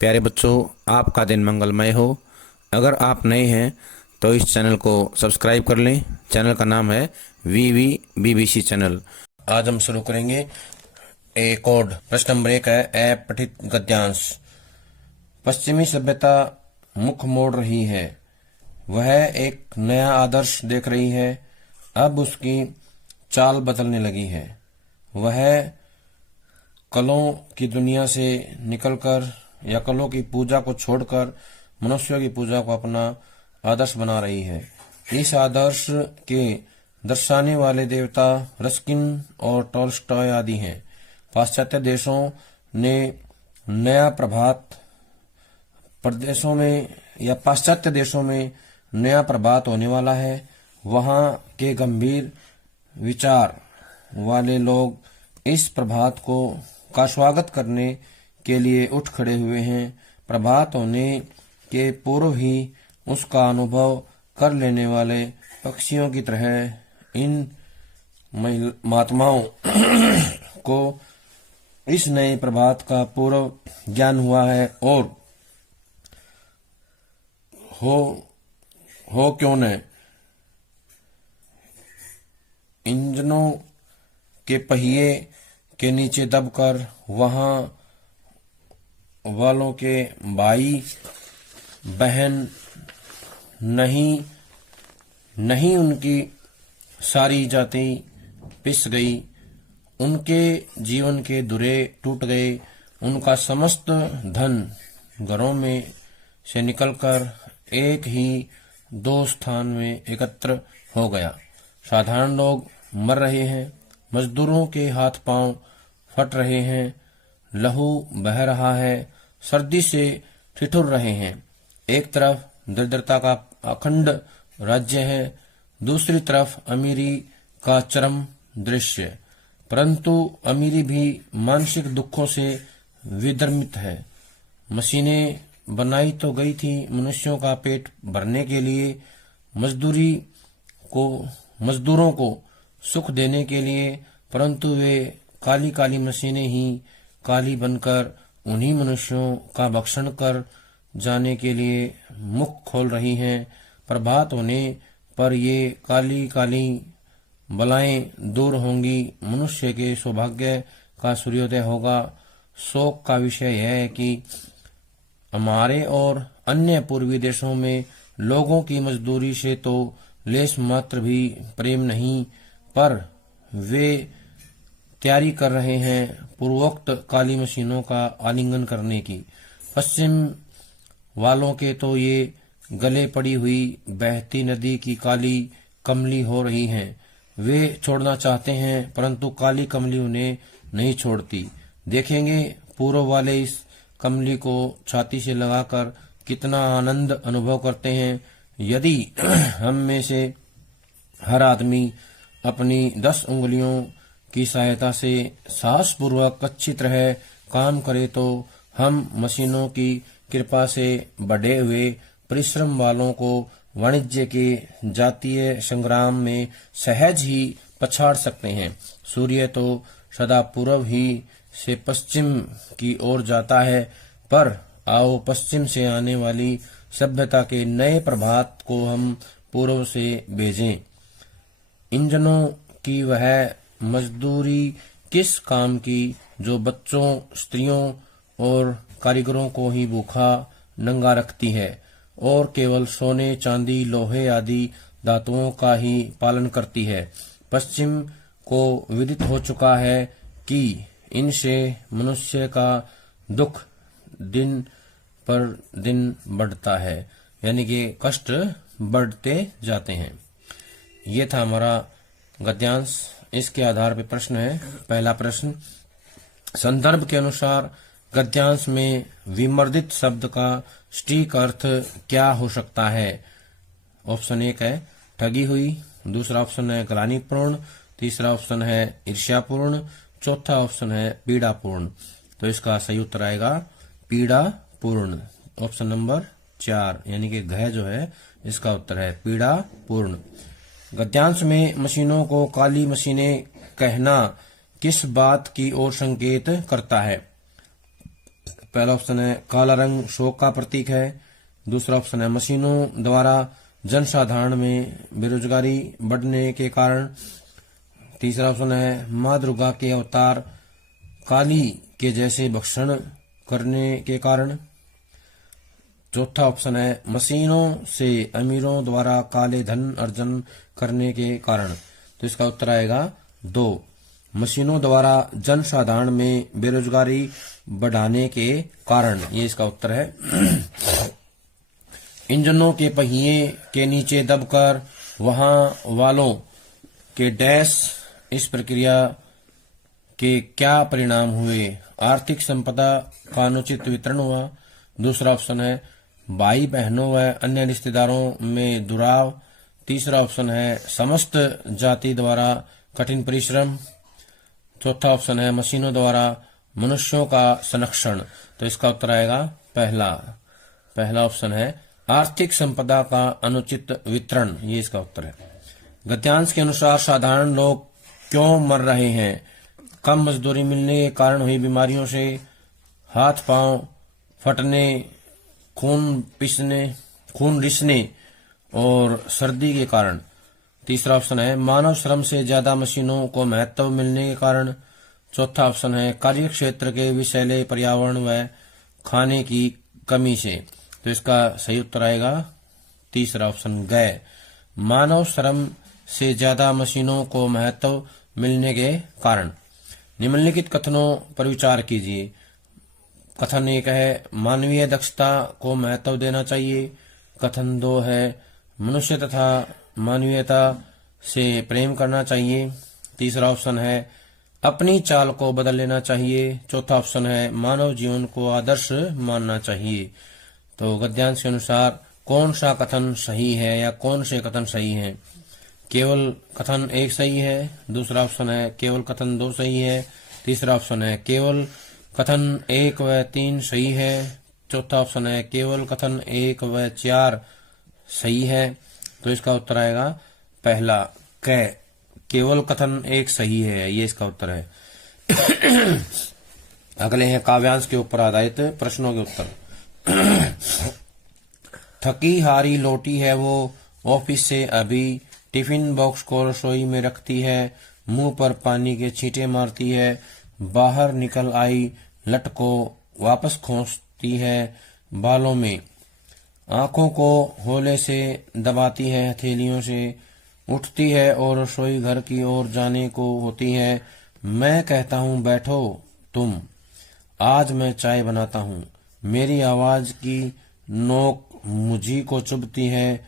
प्यारे बच्चों, आपका दिन मंगलमय हो। अगर आप नए हैं तो इस चैनल को सब्सक्राइब कर लें। चैनल का नाम है वीवी बीबीसी चैनल। आज हम शुरू करेंगे ए कोड। प्रश्न नंबर 1 है अपठित गद्यांश। पश्चिमी सभ्यता मुख मोड़ रही है। वह एक नया आदर्श देख रही है। अब उसकी चाल बदलने लगी है। वह कलों की दुनिया से निकलकर या कलों की पूजा को छोड़कर मनुष्यों की पूजा को अपना आदर्श बना रही है। इस आदर्श के दर्शाने वाले देवता रस्किन और टॉल्स्टॉय आदि हैं। पाश्चात्य देशों ने नया प्रभात प्रदेशों में या पाश्चात्य देशों में नया प्रभात होने वाला है। वहां के गंभीर विचार वाले लोग इस प्रभात का स्वागत करने के लिए उठ खड़े हुए हैं। प्रभात होने के पूर्व ही उसका अनुभव कर लेने वाले पक्षियों की तरह इन महात्माओं को इस नए प्रभात का पूर्व ज्ञान हुआ है। और हो क्यों न इंजनों के पहिए के नीचे दबकर वहां वालों के भाई बहन नहीं उनकी सारी जाति पिस गई। उनके जीवन के धुरे टूट गए। उनका समस्त धन घरों में से निकलकर एक ही दो स्थान में एकत्र हो गया। साधारण लोग मर रहे हैं। मजदूरों के हाथ पांव फट रहे हैं। लहू बह रहा है। सर्दी से ठिठुर रहे हैं। एक तरफ दरिद्रता का अखंड राज्य है, दूसरी तरफ अमीरी का चरम दृश्य। परंतु अमीरी भी मानसिक दुखों से विधर्मित है। मशीनें बनाई तो गई थी मनुष्यों का पेट भरने के लिए, मजदूरों को सुख देने के लिए, परंतु वे काली काली मशीनें ही काली बनकर उन्हीं मनुष्यों का भक्षण कर जाने के लिए मुख खोल रही हैं। प्रभात होने पर ये काली काली बलाएं दूर होंगी। मनुष्य के सौभाग्य का सूर्योदय होगा। शोक का विषय यह है कि हमारे और अन्य पूर्वी देशों में लोगों की मजदूरी से तो लेश मात्र भी प्रेम नहीं, पर वे तैयारी कर रहे हैं पूर्वोक्त काली मशीनों का आलिंगन करने की। पश्चिम वालों के तो ये गले पड़ी हुई बहती नदी की काली कमली हो रही हैं। वे छोड़ना चाहते हैं, परंतु काली कमली उन्हें नहीं छोड़ती। देखेंगे पूर्व वाले इस कमली को छाती से लगाकर कितना आनंद अनुभव करते हैं। यदि हम में से हर आदमी अपनी 10 उंगलियों की सहायता से साहसपूर्वक अच्छी तरह काम करे तो हम मशीनों की कृपा से बढ़े हुए परिश्रम वालों को वाणिज्य के जातीय संग्राम में सहज ही पछाड़ सकते हैं। सूर्य तो सदा पूर्व ही से पश्चिम की ओर जाता है, पर आओ पश्चिम से आने वाली सभ्यता के नए प्रभात को हम पूर्व से भेजें। इंजनों की वह मजदूरी किस काम की जो बच्चों, स्त्रियों और कारीगरों को ही भूखा नंगा रखती है और केवल सोने, चांदी, लोहे आदि धातुओं का ही पालन करती है। पश्चिम को विदित हो चुका है कि इनसे मनुष्य का दुख दिन पर दिन बढ़ता है, यानी कि कष्ट बढ़ते जाते हैं। ये था हमारा गद्यांश। इसके आधार पर प्रश्न है। पहला प्रश्न, संदर्भ के अनुसार गद्यांश में विमर्दित शब्द का सटीक अर्थ क्या हो सकता है? ऑप्शन 1 है ठगी हुई, दूसरा ऑप्शन है ग्लानिपूर्ण, तीसरा ऑप्शन है ईर्ष्यापूर्ण, चौथा ऑप्शन है पीड़ापूर्ण। तो इसका सही उत्तर आएगा पीड़ापूर्ण। ऑप्शन नंबर 4 यानी कि घ जो है इसका उत्तर है पीड़ापूर्ण। गद्यांश में मशीनों को काली मशीनें कहना किस बात की ओर संकेत करता है? पहला ऑप्शन है काला रंग शोक का प्रतीक है। दूसरा ऑप्शन है मशीनों द्वारा जनसाधारण में बेरोजगारी बढ़ने के कारण। तीसरा ऑप्शन है माँ दुर्गा के अवतार काली के जैसे भक्षण करने के कारण। चौथा ऑप्शन है मशीनों से अमीरों द्वारा काले धन अर्जन करने के कारण। तो इसका उत्तर आएगा 2, मशीनों द्वारा जनसाधारण में बेरोजगारी बढ़ाने के कारण, ये इसका उत्तर है। इंजनों के पहिए के नीचे दबकर वहां वालों के डैश इस प्रक्रिया के क्या परिणाम हुए? आर्थिक संपदा का अनुचित वितरण हुआ। दूसरा ऑप्शन है भाई बहनों व अन्य रिश्तेदारों में दुराव। तीसरा ऑप्शन है समस्त जाति द्वारा कठिन परिश्रम। चौथा ऑप्शन है मशीनों द्वारा मनुष्यों का संरक्षण। तो इसका उत्तर आएगा पहला ऑप्शन है आर्थिक संपदा का अनुचित वितरण, ये इसका उत्तर है। गद्यांश के अनुसार साधारण लोग क्यों मर रहे हैं? कम मजदूरी मिलने के कारण हुई बीमारियों से, हाथ पांव फटने, खून रिसने और सर्दी के कारण। तीसरा ऑप्शन है मानव श्रम से ज्यादा मशीनों को महत्व मिलने के कारण। चौथा ऑप्शन है कार्य क्षेत्र के विषैले पर्यावरण व खाने की कमी से। तो इसका सही उत्तर आएगा तीसरा ऑप्शन गए, मानव श्रम से ज्यादा मशीनों को महत्व मिलने के कारण। निम्नलिखित कथनों पर विचार कीजिए। कथन 1 है मानवीय दक्षता को महत्व देना चाहिए। कथन 2 है मनुष्य तथा मानवीयता से प्रेम करना चाहिए। तीसरा ऑप्शन है अपनी चाल को बदल लेना चाहिए। चौथा ऑप्शन है मानव जीवन को आदर्श मानना चाहिए। तो गद्यांश के अनुसार कौन सा कथन सही है या कौन से कथन सही हैं? केवल कथन 1 सही है। दूसरा ऑप्शन है केवल कथन 2 सही है। तीसरा ऑप्शन है केवल कथन 1 व 3 सही है। चौथा ऑप्शन है केवल कथन 1 व 4 सही है। तो इसका उत्तर आएगा पहला केवल कथन 1 सही है, ये इसका उत्तर है। अगले हैं काव्यांश के ऊपर आधारित प्रश्नों के उत्तर। थकी हारी लौटी है वो ऑफिस से अभी, टिफिन बॉक्स को रसोई में रखती है, मुंह पर पानी के छींटे मारती है, बाहर निकल आई लट को वापस खोसती है बालों में, आंखों को होले से दबाती है हथेलियों से, उठती है और रसोई घर की ओर जाने को होती है। मैं कहता हूँ बैठो तुम, आज मैं चाय बनाता हूँ। मेरी आवाज की नोक मुझी को चुभती है।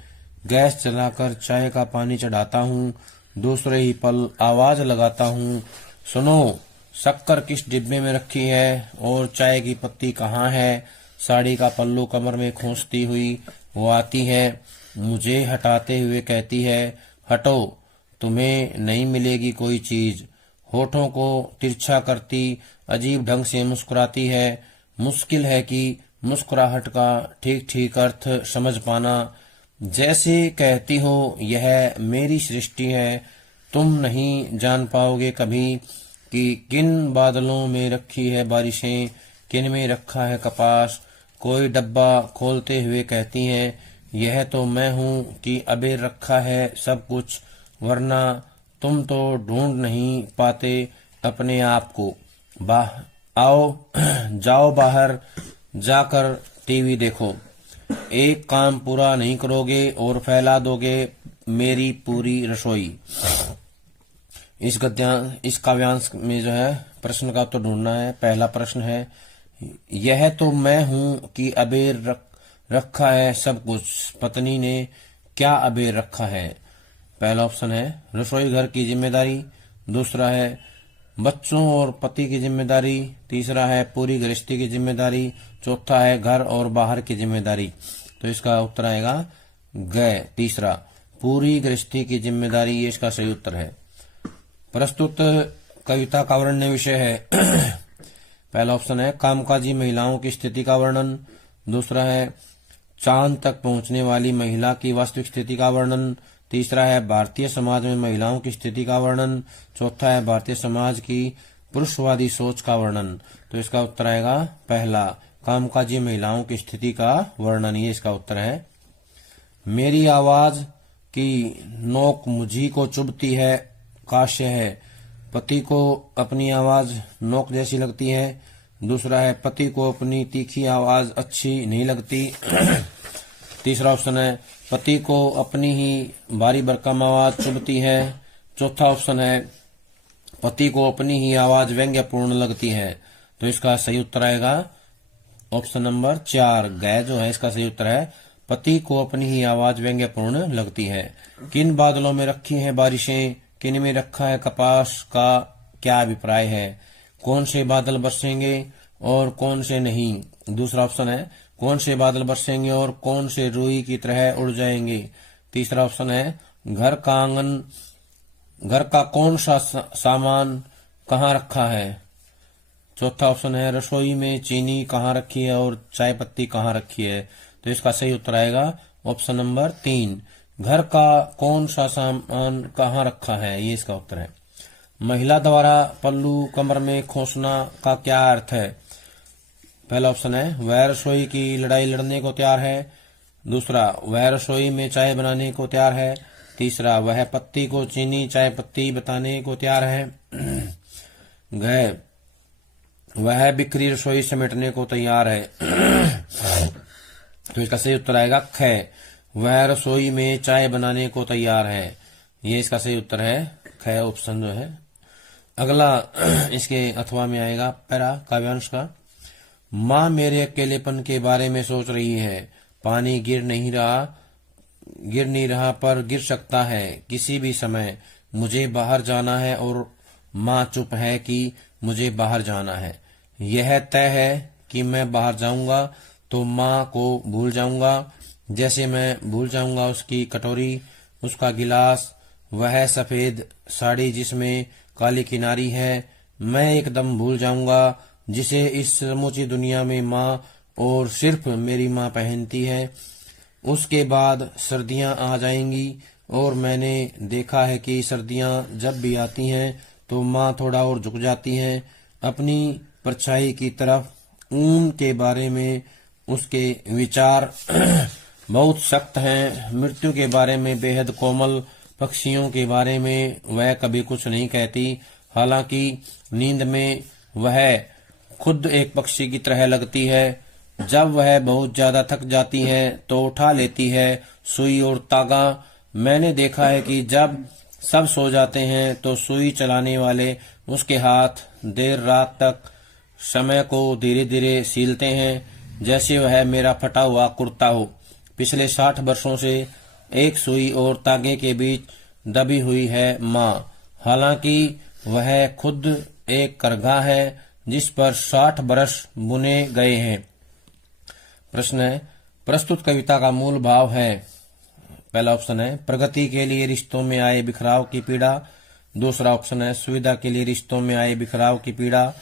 गैस जलाकर चाय का पानी चढ़ाता हूँ, दूसरे ही पल आवाज लगाता हूँ, सुनो शक्कर किस डिब्बे में रखी है और चाय की पत्ती कहाँ है। साड़ी का पल्लू कमर में खोसती हुई वो आती है, मुझे हटाते हुए कहती है हटो, तुम्हें नहीं मिलेगी कोई चीज। होठों को तिरछा करती अजीब ढंग से मुस्कुराती है। मुश्किल है कि मुस्कुराहट का ठीक ठीक अर्थ समझ पाना। जैसे कहती हो यह मेरी सृष्टि है, तुम नहीं जान पाओगे कभी कि किन बादलों में रखी है बारिशें, किन में रखा है कपास। कोई डब्बा खोलते हुए कहती हैं यह तो मैं हूँ कि अबे रखा है सब कुछ, वरना तुम तो ढूंढ नहीं पाते अपने आप को। आओ जाओ बाहर जाकर टीवी देखो, एक काम पूरा नहीं करोगे और फैला दोगे मेरी पूरी रसोई। इस काव्यांश में जो है प्रश्न का उत्तर ढूंढना है। पहला प्रश्न है यह तो मैं हूँ कि अबेर रखा है सब कुछ, पत्नी ने क्या अबेर रखा है। पहला ऑप्शन है रसोई घर की जिम्मेदारी। दूसरा है बच्चों और पति की जिम्मेदारी। तीसरा है पूरी गृहस्थी की जिम्मेदारी। चौथा है घर और बाहर की जिम्मेदारी। तो इसका उत्तर आएगा तीसरा, पूरी गृहस्थी की जिम्मेदारी, ये इसका सही उत्तर है। प्रस्तुत कविता का वर्णन विषय है पहला ऑप्शन है कामकाजी महिलाओं की स्थिति का वर्णन। दूसरा है चांद तक पहुंचने वाली महिला की वास्तविक स्थिति का वर्णन। तीसरा है भारतीय समाज में महिलाओं की स्थिति का वर्णन। चौथा है भारतीय समाज की पुरुषवादी सोच का वर्णन। तो इसका उत्तर आएगा पहला, कामकाजी महिलाओं की स्थिति का वर्णन, ये इसका उत्तर है। मेरी आवाज की नोक मुझी को चुभती है, काश्य है। पति को अपनी आवाज नोक जैसी लगती है। दूसरा है, पति को अपनी तीखी आवाज अच्छी नहीं लगती। तीसरा ऑप्शन है, पति को अपनी ही भारी भरकम आवाज चुभती है। चौथा ऑप्शन है, पति को अपनी ही आवाज व्यंग्यपूर्ण लगती है। तो इसका सही उत्तर आएगा ऑप्शन नंबर 4, ग जो है इसका सही उत्तर है। पति को अपनी ही आवाज व्यंग्यपूर्ण लगती है। किन बादलों में रखी है बारिशें, किन में रखा है कपास का क्या अभिप्राय है। कौन से बादल बरसेंगे और कौन से नहीं। दूसरा ऑप्शन है, कौन से बादल बरसेंगे और कौन से रुई की तरह उड़ जाएंगे। तीसरा ऑप्शन है, घर का कौन सा सामान कहाँ रखा है। चौथा ऑप्शन है, रसोई में चीनी कहाँ रखी है और चाय पत्ती कहाँ रखी है। तो इसका सही उत्तर आएगा ऑप्शन नंबर 3, घर का कौन सा सामान कहाँ रखा है, ये इसका उत्तर है। महिला द्वारा पल्लू कमर में खोसना का क्या अर्थ है। पहला ऑप्शन है, वह रसोई की लड़ाई लड़ने को तैयार है। दूसरा, वह रसोई में चाय बनाने को तैयार है। तीसरा, वह पत्ती को चीनी चाय पत्ती बताने को तैयार है। वह बिखरी रसोई समेटने को तैयार है। तो इसका सही उत्तर आएगा ख, वह रसोई में चाय बनाने को तैयार है। ये इसका सही उत्तर है ख ऑप्शन जो है। अगला इसके अथवा में आएगा पैरा काव्यांश का। माँ मेरे अकेलेपन के बारे में सोच रही है। पानी गिर नहीं रहा पर गिर सकता है किसी भी समय। मुझे बाहर जाना है और माँ चुप है कि मुझे बाहर जाना है। यह तय है कि मैं बाहर जाऊंगा तो माँ को भूल जाऊंगा, जैसे मैं भूल जाऊंगा उसकी कटोरी, उसका गिलास, वह सफेद साड़ी जिसमें काली किनारी है। मैं एकदम भूल जाऊंगा जिसे इस समूची दुनिया में माँ और सिर्फ मेरी माँ पहनती है। उसके बाद सर्दियां आ जाएंगी और मैंने देखा है कि सर्दियां जब भी आती हैं तो माँ थोड़ा और झुक जाती हैं अपनी परछाई की तरफ। ऊन के बारे में उसके विचार बहुत सख्त हैं। मृत्यु के बारे में बेहद कोमल। पक्षियों के बारे में वह कभी कुछ नहीं कहती। हालांकि नींद में वह खुद एक पक्षी की तरह लगती है। जब वह बहुत ज्यादा थक जाती है तो उठा लेती है सुई और तागा। मैंने देखा है कि जब सब सो जाते हैं तो सुई चलाने वाले उसके हाथ देर रात तक समय को धीरे धीरे सीलते हैं जैसे वह मेरा फटा हुआ कुर्ता हो। पिछले 60 वर्षों से एक सुई और तागे के बीच दबी हुई है माँ। हालांकि वह खुद एक करघा है जिस पर 60 बरस बुने गए हैं। प्रश्न है, प्रस्तुत कविता का मूल भाव है। पहला ऑप्शन है, प्रगति के लिए रिश्तों में आए बिखराव की पीड़ा। दूसरा ऑप्शन है, सुविधा के लिए रिश्तों में आए बिखराव की पीड़ा।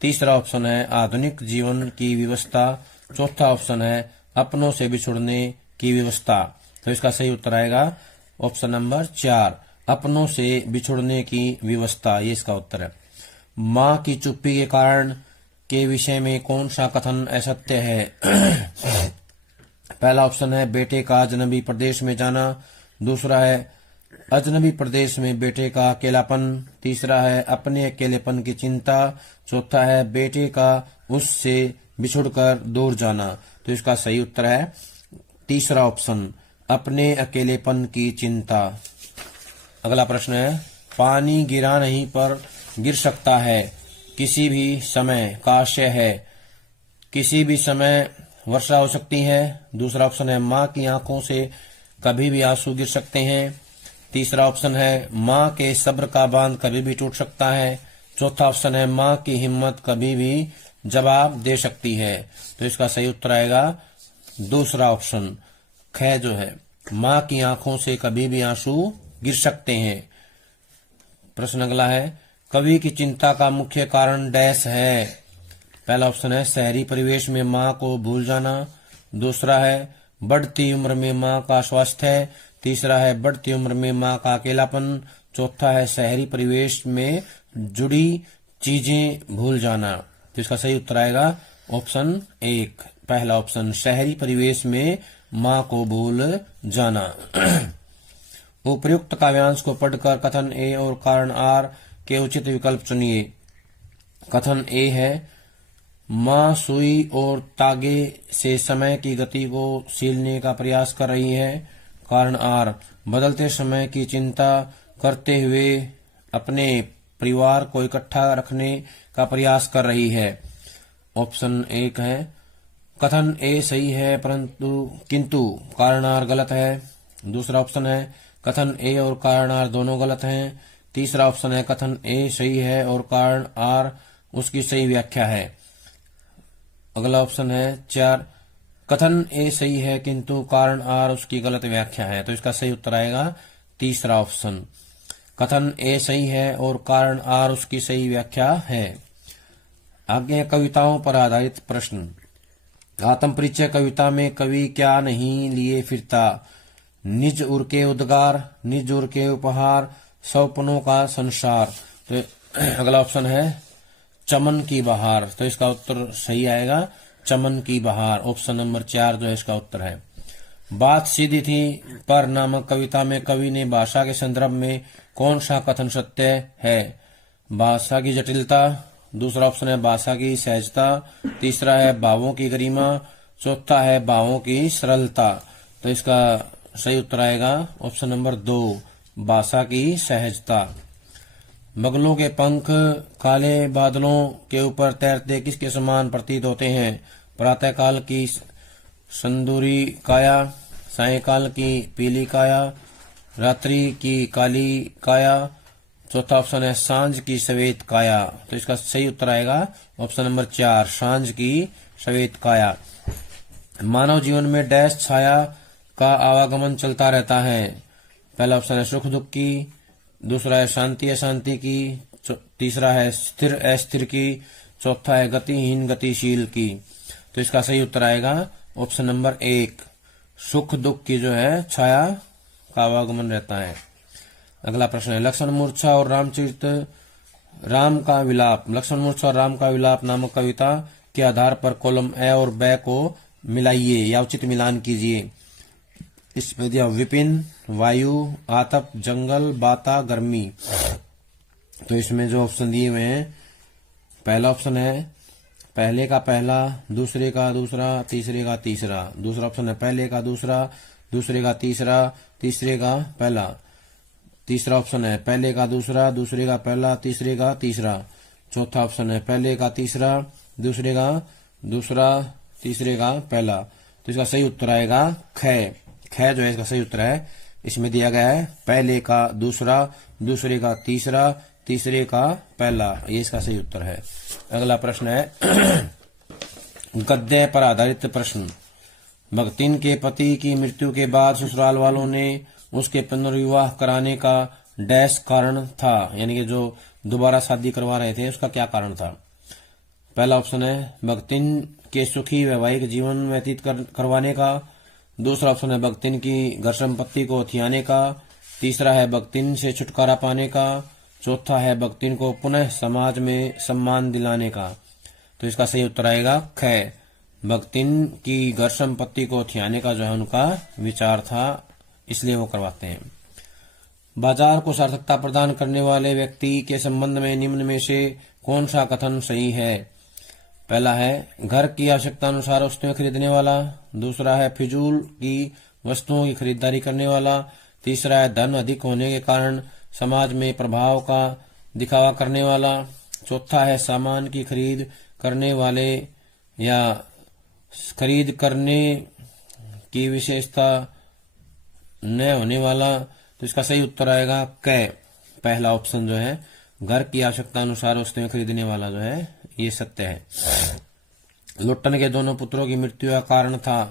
तीसरा ऑप्शन है, आधुनिक जीवन की व्यवस्था। चौथा ऑप्शन है, अपनों से बिछुड़ने की व्यवस्था। तो इसका सही उत्तर आएगा ऑप्शन नंबर 4, अपनों से बिछुड़ने की व्यवस्था। ये इसका उत्तर है। माँ की चुप्पी के कारण के विषय में कौन सा कथन असत्य है। पहला ऑप्शन है, बेटे का अजनबी प्रदेश में जाना। दूसरा है, अजनबी प्रदेश में बेटे का अकेलापन। तीसरा है, अपने अकेलेपन की चिंता। चौथा है, बेटे का उससे बिछुड़कर दूर जाना। तो इसका सही उत्तर है तीसरा ऑप्शन, अपने अकेलेपन की चिंता। अगला प्रश्न है, पानी गिरा नहीं पर गिर सकता है किसी भी समय का आशय है। किसी भी समय वर्षा हो सकती है। दूसरा ऑप्शन है, माँ की आंखों से कभी भी आंसू गिर सकते हैं। तीसरा ऑप्शन है, माँ के सब्र का बांध कभी भी टूट सकता है। चौथा ऑप्शन है, माँ की हिम्मत कभी भी जवाब दे सकती है। तो इसका सही उत्तर आएगा दूसरा ऑप्शन ख जो है, माँ की आंखों से कभी भी आंसू गिर सकते हैं। प्रश्न अगला है, कवि की चिंता का मुख्य कारण डैश है। पहला ऑप्शन है, शहरी परिवेश में माँ को भूल जाना। दूसरा है, बढ़ती उम्र में माँ का स्वास्थ्य। तीसरा है, बढ़ती उम्र में माँ का अकेलापन। चौथा है, शहरी परिवेश में जुड़ी चीजें भूल जाना। तो इसका सही उत्तर आएगा ऑप्शन एक, पहला ऑप्शन शहरी परिवेश में माँ को भूल जाना। उपर्युक्त काव्यांश को पढ़कर कथन ए और कारण आर के उचित विकल्प चुनिए। कथन ए है, माँ सुई और तागे से समय की गति को सीलने का प्रयास कर रही है। कारण आर, बदलते समय की चिंता करते हुए अपने परिवार को इकट्ठा रखने का प्रयास कर रही है। ऑप्शन एक है, कथन ए सही है किंतु कारण आर गलत है। दूसरा ऑप्शन है, कथन ए और कारण आर दोनों गलत हैं। तीसरा ऑप्शन है, कथन ए सही है और कारण आर उसकी सही व्याख्या है। अगला ऑप्शन है 4, कथन ए सही है किंतु कारण आर उसकी गलत व्याख्या है। तो इसका सही उत्तर आएगा तीसरा ऑप्शन, कथन ए सही है और कारण आर उसकी सही व्याख्या है। आगे कविताओं पर आधारित प्रश्न। आत्म परिचय कविता में कवि क्या नहीं लिए फिरता? निज उर के उद्गार, निज उर के उपहार, सपनों का संसार। तो अगला ऑप्शन है चमन की बहार। तो इसका उत्तर सही आएगा चमन की बहार। ऑप्शन नंबर 4 जो है इसका उत्तर है। बात सीधी थी पर नामक कविता में कवि ने भाषा के संदर्भ में कौन सा कथन सत्य है? भाषा की जटिलता, दूसरा ऑप्शन है भाषा की सहजता, तीसरा है भावों की गरिमा, चौथा है भावों की सरलता। तो इसका सही उत्तर आएगा ऑप्शन नंबर 2, भाषा की सहजता। बगलों के पंख काले बादलों के ऊपर तैरते किसके समान प्रतीत होते हैं? प्रातःकाल की संदूरी काया, सायंकाल की पीली काया, रात्रि की काली काया, चौथा ऑप्शन है सांझ की सफेद काया। तो इसका सही उत्तर आएगा ऑप्शन नंबर 4, सांझ की सफेद काया। मानव जीवन में डैश छाया का आवागमन चलता रहता है। पहला ऑप्शन है सुख दुख की, दूसरा है शांति अशांति की, तीसरा है स्थिर अस्थिर की, चौथा है गतिहीन गतिशील की। तो इसका सही उत्तर आएगा ऑप्शन नंबर 1, सुख दुख की जो है छाया का आवागमन रहता है। अगला प्रश्न है लक्ष्मण मूर्छा और राम का विलाप। लक्ष्मण मूर्छा और राम का विलाप नामक कविता के आधार पर कॉलम ए और ब को मिलाइए या उचित मिलान कीजिए। इसमें दिया विपिन, वायु, आतप, जंगल, बाता, गर्मी। तो इसमें जो ऑप्शन दिए हुए हैं, पहला ऑप्शन है पहले का पहला, दूसरे का दूसरा, तीसरे का तीसरा। दूसरा ऑप्शन है पहले का दूसरा, दूसरे का तीसरा, तीसरे का पहला। तीसरा ऑप्शन है पहले का दूसरा, दूसरे का पहला, तीसरे का तीसरा। चौथा ऑप्शन है पहले का तीसरा, दूसरे का दूसरा, तीसरे का पहला। तो इसका सही उत्तर आएगा ख जो है इसका सही उत्तर है। इसमें दिया गया है पहले का दूसरा, दूसरे का तीसरा, तीसरे का पहला। ये इसका सही उत्तर है। अगला प्रश्न है गद्य पर आधारित प्रश्न। भगतिन के पति की मृत्यु के बाद ससुराल वालों ने उसके पुनर्विवाह कराने का डैश कारण था, यानी कि जो दोबारा शादी करवा रहे थे उसका क्या कारण था? पहला ऑप्शन है भगतिन के सुखी वैवाहिक जीवन व्यतीत करवाने का, दूसरा ऑप्शन है भगतिन की घर संपत्ति को थियाने का, तीसरा है भगतिन से छुटकारा पाने का, चौथा है भगतिन को पुनः समाज में सम्मान दिलाने का। तो इसका सही उत्तर आएगा ख, भगतिन की घर संपत्ति को थियाने का जो है उनका विचार था, इसलिए वो करवाते हैं। बाजार को सार्थकता प्रदान करने वाले व्यक्ति के संबंध में निम्न में से कौन सा कथन सही है? पहला है घर की आवश्यकता अनुसार वस्तुएं खरीदने वाला, दूसरा है फिजूल की वस्तुओं की खरीदारी करने वाला, तीसरा है धन अधिक होने के कारण समाज में प्रभाव का दिखावा करने वाला, चौथा है सामान की खरीद करने वाले या खरीद करने की विशेषता न होने वाला। तो इसका सही उत्तर आएगा क, पहला ऑप्शन जो है घर की आवश्यकता अनुसार वस्तुएं खरीदने वाला जो है ये सत्य है। लुट्टन के दोनों पुत्रों की मृत्यु का कारण था।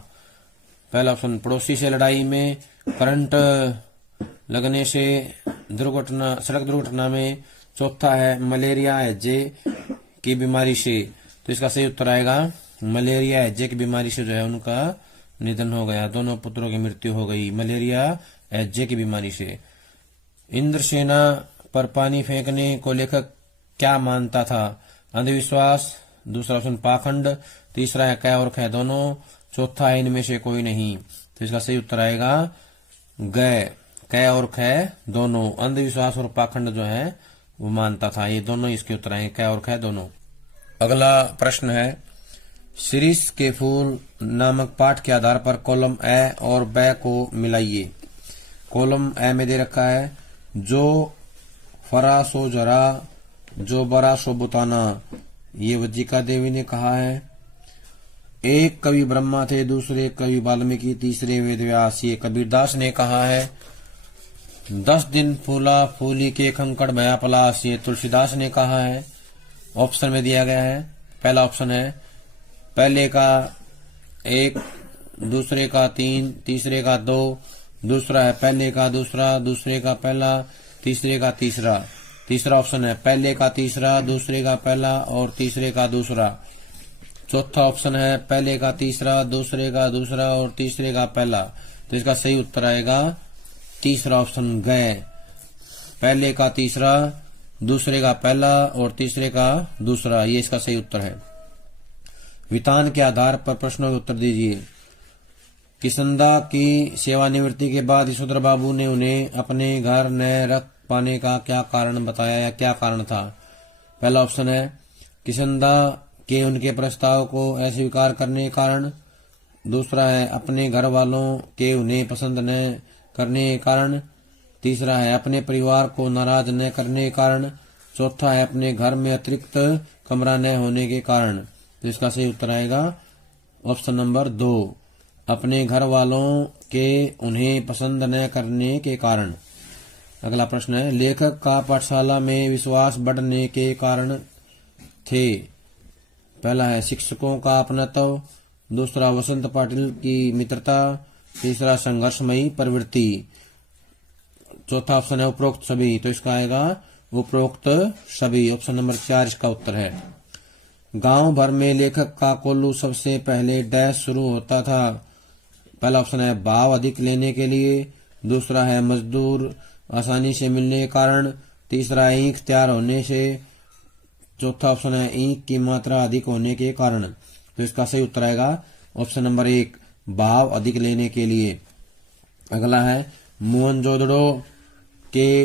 पहला ऑप्शन पड़ोसी से लड़ाई में, करंट लगने से दुर्घटना, सड़क दुर्घटना में, चौथा है मलेरिया हैजे की बीमारी से। तो इसका सही उत्तर आएगा मलेरिया हैजे की बीमारी से जो है उनका निधन हो गया, दोनों पुत्रों की मृत्यु हो गई मलेरिया हैजे की बीमारी से। इंद्रसेना पर पानी फेंकने को लेखक क्या मानता था? अंधविश्वास, दूसरा ऑप्शन पाखंड, तीसरा है कै और ख दोनों, चौथा है इनमें से कोई नहीं। तो इसका सही उत्तर आएगा ग, कै और ख दोनों। अंधविश्वास और पाखंड जो है वो मानता था। ये दोनों इसके उत्तर आएंगे, कै और ख दोनों। अगला प्रश्न है शिरीष के फूल नामक पाठ के आधार पर कॉलम ए और ब को मिलाइए। कॉलम ए में दे रखा है जो फरा सो जरा, जो बरा सो बुताना, ये वज्जिका देवी ने कहा है। एक कवि ब्रह्मा थे, दूसरे कवि वाल्मीकि, तीसरे वेद व्यास, ये कबीरदास ने कहा है। 10 दिन फूला फूली के कंकड़ भया पलाश, ये तुलसीदास ने कहा है। ऑप्शन में दिया गया है। पहला ऑप्शन है पहले का 1, दूसरे का 3, तीसरे का 2, दूसरा है पहले का दूसरा, दूसरे का पहला, तीसरे का तीसरा। तीसरा ऑप्शन है पहले का तीसरा, दूसरे का पहला और तीसरे का दूसरा। चौथा ऑप्शन है पहले का तीसरा, दूसरे का दूसरा और तीसरे का पहला। तो इसका सही उत्तर आएगा तीसरा ऑप्शन ग, पहले का तीसरा, दूसरे का पहला और तीसरे का दूसरा, ये इसका सही उत्तर है। वितान के आधार पर प्रश्नों के उत्तर दीजिए। किसंदा की सेवानिवृत्ति के बाद यशोधर बाबू ने उन्हें अपने घर न रख पाने का क्या कारण बताया या क्या कारण था। पहला ऑप्शन है किसंदा के उनके प्रस्ताव को अस्वीकार करने के कारण। दूसरा है अपने घर वालों के उन्हें पसंद न करने के कारण। तीसरा है अपने परिवार को नाराज न करने के कारण। चौथा है अपने घर में अतिरिक्त कमरा न होने के कारण। तो इसका सही उत्तर आएगा ऑप्शन नंबर 2, अपने घर वालों के उन्हें पसंद न करने के कारण। अगला प्रश्न है लेखक का पाठशाला में विश्वास बढ़ने के कारण थे। पहला है शिक्षकों का अपनत्व, दूसरा वसंत पाटिल की मित्रता, तीसरा संघर्षमयी प्रवृत्ति, चौथा ऑप्शन है उपरोक्त सभी। तो इसका आएगा उपरोक्त सभी, ऑप्शन नंबर 4 इसका उत्तर है। गांव भर में लेखक का कोल्लू सबसे पहले डैश शुरू होता था। पहला ऑप्शन है भाव अधिक लेने के लिए, दूसरा है मजदूर आसानी से मिलने के कारण, तीसरा है ईंख तैयार होने से, चौथा ऑप्शन है ईंख की मात्रा अधिक होने के कारण। तो इसका सही उत्तर आएगा ऑप्शन नंबर 1, भाव अधिक लेने के लिए। अगला है मोहनजोदड़ो के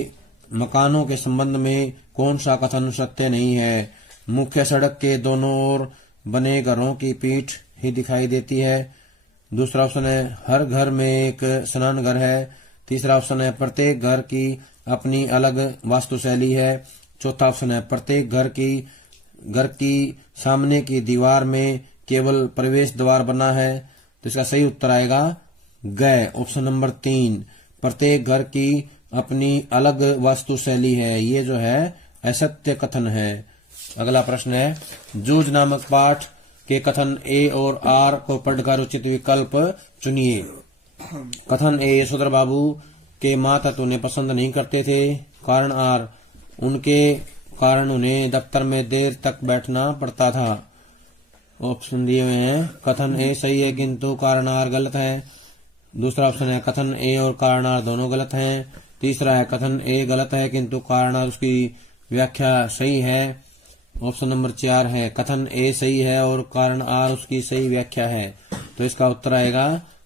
मकानों के संबंध में कौन सा कथन सत्य नहीं है। मुख्य सड़क के दोनों ओर बने घरों की पीठ ही दिखाई देती है। दूसरा ऑप्शन है हर घर में एक स्नान घर है। तीसरा ऑप्शन है प्रत्येक घर की अपनी अलग वास्तुशैली है। चौथा ऑप्शन है प्रत्येक घर की सामने की दीवार में केवल प्रवेश द्वार बना है। तो इसका सही उत्तर आएगा ग, ऑप्शन नंबर 3, प्रत्येक घर की अपनी अलग वास्तुशैली है। ये जो है असत्य कथन है। अगला प्रश्न है जूझ नामक पाठ के कथन ए और आर को पढ़कर उचित विकल्प चुनिए। कथन ए यशोधर बाबू के माता उन्हें पसंद नहीं करते थे। कारण आर उनके कारण उन्हें दफ्तर में देर तक बैठना पड़ता था। ऑप्शन दिए हुए हैं कथन ए सही है किंतु कारण आर गलत है। दूसरा ऑप्शन है कथन ए और कारण आर दोनों गलत हैं। तीसरा है कथन ए गलत है किंतु कारण आर उसकी व्याख्या सही है। ऑप्शन नंबर 4 है कथन ए सही है और कारण आर उसकी सही व्याख्या है। तो इसका उत्तर आएगा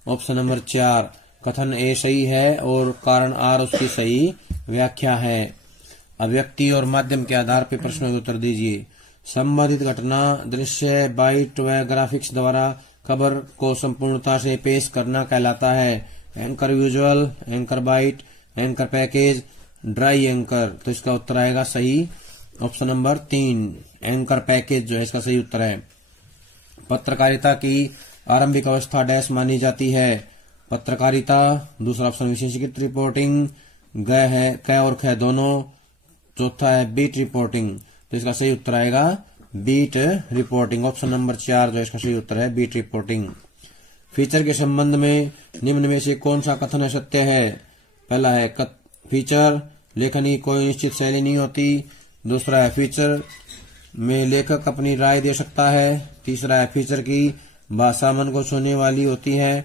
ऑप्शन नंबर 4, कथन ए सही है और कारण आर उसकी सही व्याख्या है। अभिव्यक्ति और माध्यम के आधार पर प्रश्नों के उत्तर दीजिए। संबंधित घटना दृश्य बाइट व ग्राफिक्स द्वारा खबर को संपूर्णता से पेश करना कहलाता है। Anchor visual, anchor byte, anchor package, dry anchor. तो इसका उत्तर आएगा सही ऑप्शन नंबर 3, एंकर पैकेज जो है इसका सही उत्तर है। पत्रकारिता की आरंभिक अवस्था डैश मानी जाती है। पत्रकारिता, दूसरा ऑप्शन विशेषीकृत रिपोर्टिंग, ग है क और ख दोनों, चौथा है बीट रिपोर्टिंग। तो इसका सही उत्तर आएगा बीट रिपोर्टिंग, ऑप्शन नंबर 4 जो इसका सही उत्तर है बीट रिपोर्टिंग। फीचर के संबंध में निम्न में से कौन सा कथन सत्य है। पहला है फीचर लेखनी कोई निश्चित शैली नहीं होती। दूसरा है फीचर में लेखक अपनी राय दे सकता है। तीसरा है फीचर की भाषा मन को छूने वाली होती है।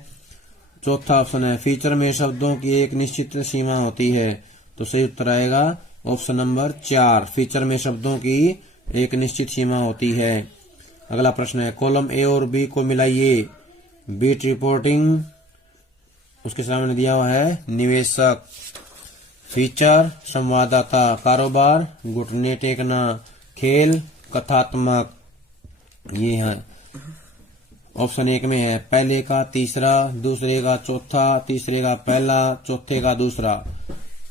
चौथा ऑप्शन है फीचर में शब्दों की एक निश्चित सीमा होती है। तो सही उत्तर आएगा ऑप्शन नंबर 4, फीचर में शब्दों की एक निश्चित सीमा होती है। अगला प्रश्न है कॉलम ए और बी को मिलाइए। बीट रिपोर्टिंग, उसके सामने दिया हुआ है निवेशक। फीचर संवाददाता, कारोबार घुटने टेकना, खेल कथात्मक। ये है ऑप्शन 1 में है पहले का तीसरा, दूसरे का चौथा, तीसरे का पहला, चौथे का दूसरा।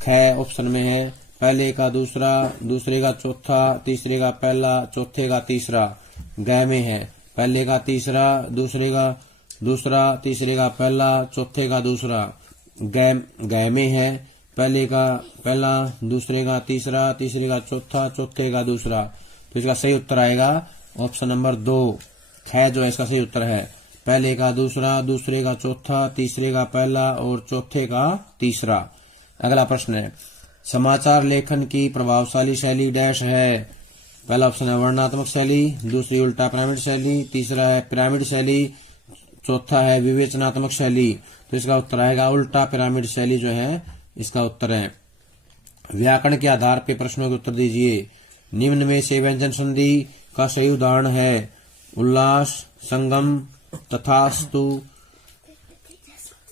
ख ऑप्शन में है पहले का दूसरा, दूसरे का चौथा, तीसरे का पहला, चौथे का तीसरा। ग में है पहले का तीसरा, दूसरे का दूसरा, तीसरे का पहला, चौथे का दूसरा। ग में है पहले का पहला, दूसरे का तीसरा, तीसरे का चौथा, चौथे का दूसरा। तो इसका सही उत्तर आएगा ऑप्शन नंबर 2। ख जो है इसका सही उत्तर है पहले का दूसरा, दूसरे का चौथा, तीसरे का पहला और चौथे का तीसरा। अगला प्रश्न है समाचार लेखन की प्रभावशाली शैली डैश है। पहला ऑप्शन है वर्णनात्मक शैली, दूसरी उल्टा पिरामिड शैली, तीसरा है पिरामिड शैली, चौथा है विवेचनात्मक शैली। तो इसका उत्तर आएगा उल्टा पिरामिड शैली जो है इसका उत्तर है। व्याकरण के आधार पर प्रश्नों के उत्तर दीजिए। निम्न में से व्यंजन संधि का सही उदाहरण है उल्लास, संगम, तथास्तु।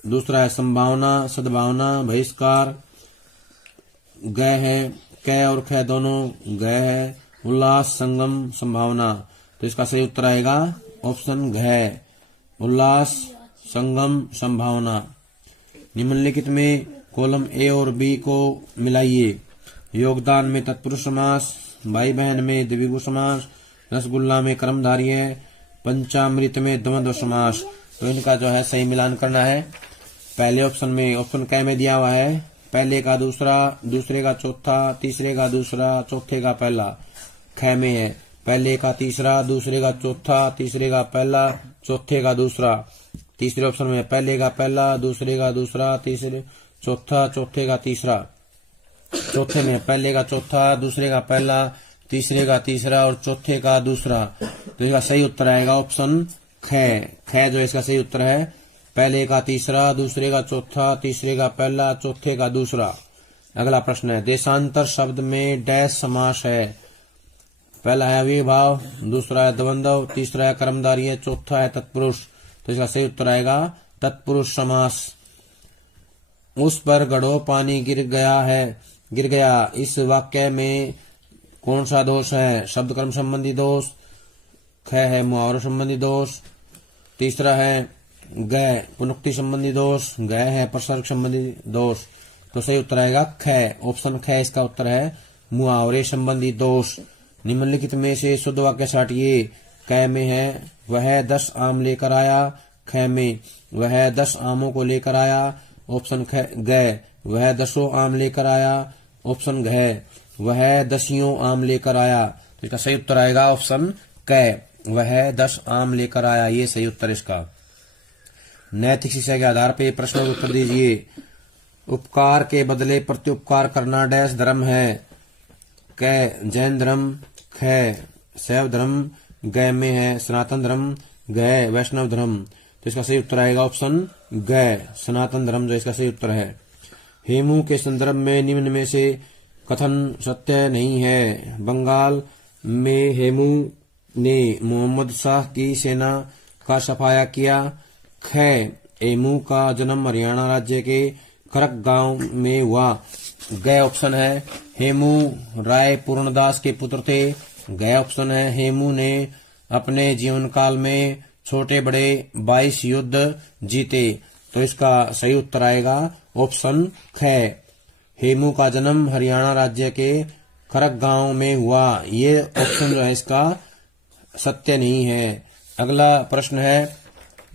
दूसरा है संभावना, सद्भावना, बहिष्कार। ग है क और ख दोनों ग है उल्लास, संगम, संभावना। तो इसका सही उत्तर आएगा ऑप्शन घ उल्लास, संगम, संभावना। निम्नलिखित में कॉलम ए और बी को मिलाइए। योगदान में तत्पुरुष समास, भाई बहन में द्विगु समास, रसगुल्ला में कर्मधारय, पंचामृत में द्वंद्व समास। तो इनका जो है सही मिलान करना है। पहले ऑप्शन में ऑप्शन क में दिया हुआ है पहले का दूसरा, दूसरे का चौथा, तीसरे का दूसरा, चौथे का पहला। ख में है पहले का तीसरा, दूसरे का चौथा, तीसरे का पहला, चौथे का दूसरा। तीसरे ऑप्शन में पहले का पहला, दूसरे का दूसरा, तीसरे चौथा, चौथे का तीसरा। चौथे में पहले का चौथा, दूसरे का पहला, तीसरे का तीसरा और चौथे का दूसरा। तो इसका सही उत्तर आएगा ऑप्शन ख। ख जो इसका सही उत्तर है पहले का तीसरा, दूसरे का चौथा, तीसरे का पहला, चौथे का दूसरा। अगला प्रश्न है देशांतर शब्द में डैश समास है। पहला है अविभाव, दूसरा है द्वंद्व, तीसरा है कर्मधारय, चौथा है तत्पुरुष। तो इसका सही उत्तर आएगा तत्पुरुष समास। उस पर घड़ों पानी गिर गया। इस वाक्य में कौन सा दोष है? शब्द क्रम संबंधी दोष। ख है मुहावरा संबंधी दोष। तीसरा है ग पुनोक्ति संबंधी दोष। ग है प्रसर्ग संबंधी दोष। तो सही उत्तर आएगा ख। ऑप्शन ख इसका उत्तर है मुहावरे संबंधी दोष। निम्नलिखित में से शुद्ध वाक्य छाटिए। क में है वह 10 आम लेकर आया। ख में वह 10 आमों को लेकर आया। ऑप्शन ग वह 10 आम लेकर आया। ऑप्शन घ वह 10 आम लेकर आया। तो इसका सही उत्तर आएगा ऑप्शन क वह 10 आम लेकर आया। ये सही उत्तर इसका। नैतिक शिक्षा के आधार पर प्रश्नों के उत्तर दीजिए। उपकार के बदले प्रत्युपकार करना डैश धर्म है। क जैन धर्म। ख शैव धर्म। ग में है सनातन धर्म। ग वैष्णव धर्म। तो इसका सही उत्तर आएगा ऑप्शन ग सनातन धर्म जो इसका सही उत्तर है। हेमू के संदर्भ में निम्न में से कथन सत्य नहीं है। बंगाल में हेमू ने मोहम्मद शाह की सेना का सफाया किया। ख हेमू का जन्म हरियाणा राज्य के खरक गांव में हुआ। ग ऑप्शन है हेमू राय पूर्णदास के पुत्र थे। ग ऑप्शन है हेमू ने अपने जीवन काल में छोटे बड़े 22 युद्ध जीते। तो इसका सही उत्तर आएगा ऑप्शन ख। हेमू का जन्म हरियाणा राज्य के खरक गांव में हुआ। ये ऑप्शन जो है इसका सत्य नहीं है। अगला प्रश्न है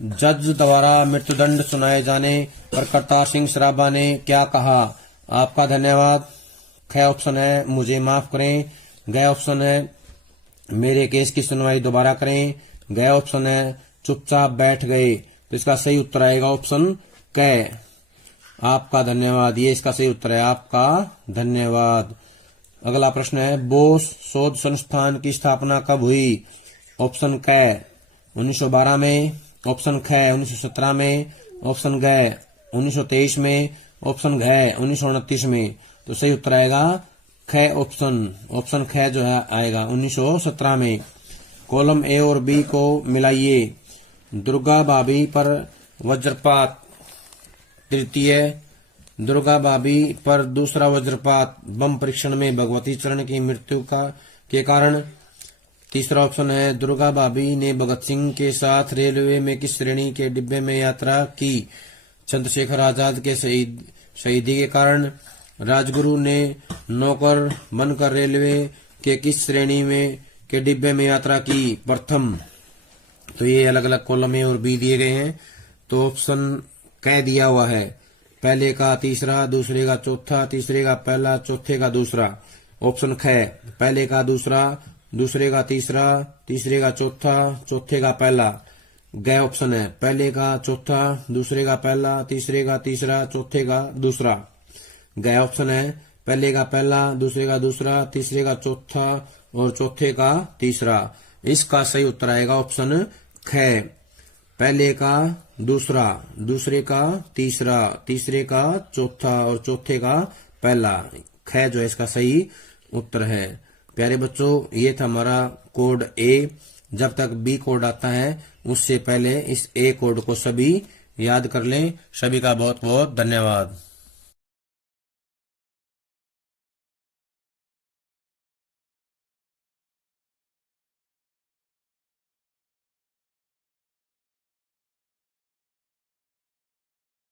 जज द्वारा मृत्युदंड सुनाए जाने पर करतार सिंह सराबा ने क्या कहा? आपका धन्यवाद। ख ऑप्शन है मुझे माफ करें। ग ऑप्शन है मेरे केस की सुनवाई दोबारा करें। ग ऑप्शन है चुपचाप बैठ गए। तो इसका सही उत्तर आएगा ऑप्शन क आपका धन्यवाद। ये इसका सही उत्तर है आपका धन्यवाद। अगला प्रश्न है बोस शोध संस्थान की स्थापना कब हुई? ऑप्शन क 1912 में। ऑप्शन ख 1917 में। ऑप्शन ग 1923 में। ऑप्शन घ 1929 में। तो सही उत्तर आएगा ख ऑप्शन ख जो है आएगा 1917 में। कॉलम ए और बी को मिलाइए। दुर्गा भाभी पर वज्रपात। तृतीय, दुर्गा भाभी पर दूसरा वज्रपात बम परीक्षण में भगवती चरण की मृत्यु के कारण। तीसरा ऑप्शन है दुर्गा भाभी ने भगत सिंह के साथ रेलवे में किस श्रेणी के डिब्बे में यात्रा की? चंद्रशेखर आजाद के शहीदी के कारण। राजगुरु ने नौकर बनकर रेलवे के किस श्रेणी में के डिब्बे में यात्रा की? प्रथम। तो ये अलग अलग कॉलम ए और बी दिए गए हैं। तो ऑप्शन कह दिया हुआ है, पहले का तीसरा, दूसरे का चौथा, तीसरे का पहला, चौथे का दूसरा। ऑप्शन ख, पहले का दूसरा, दूसरे का तीसरा, तीसरे का चौथा, चौथे का पहला। ग ऑप्शन है, पहले का चौथा, दूसरे का पहला, तीसरे का तीसरा, चौथे का दूसरा। ग ऑप्शन है, पहले का पहला, दूसरे का दूसरा, तीसरे का चौथा और चौथे का तीसरा। इसका सही उत्तर आएगा ऑप्शन ख, पहले का दूसरा, दूसरे का तीसरा, तीसरे का चौथा और चौथे का पहला। ख जो है इसका सही उत्तर है। प्यारे बच्चों, ये था हमारा कोड ए। जब तक बी कोड आता है उससे पहले इस ए कोड को सभी याद कर लें। सभी का बहुत बहुत धन्यवाद।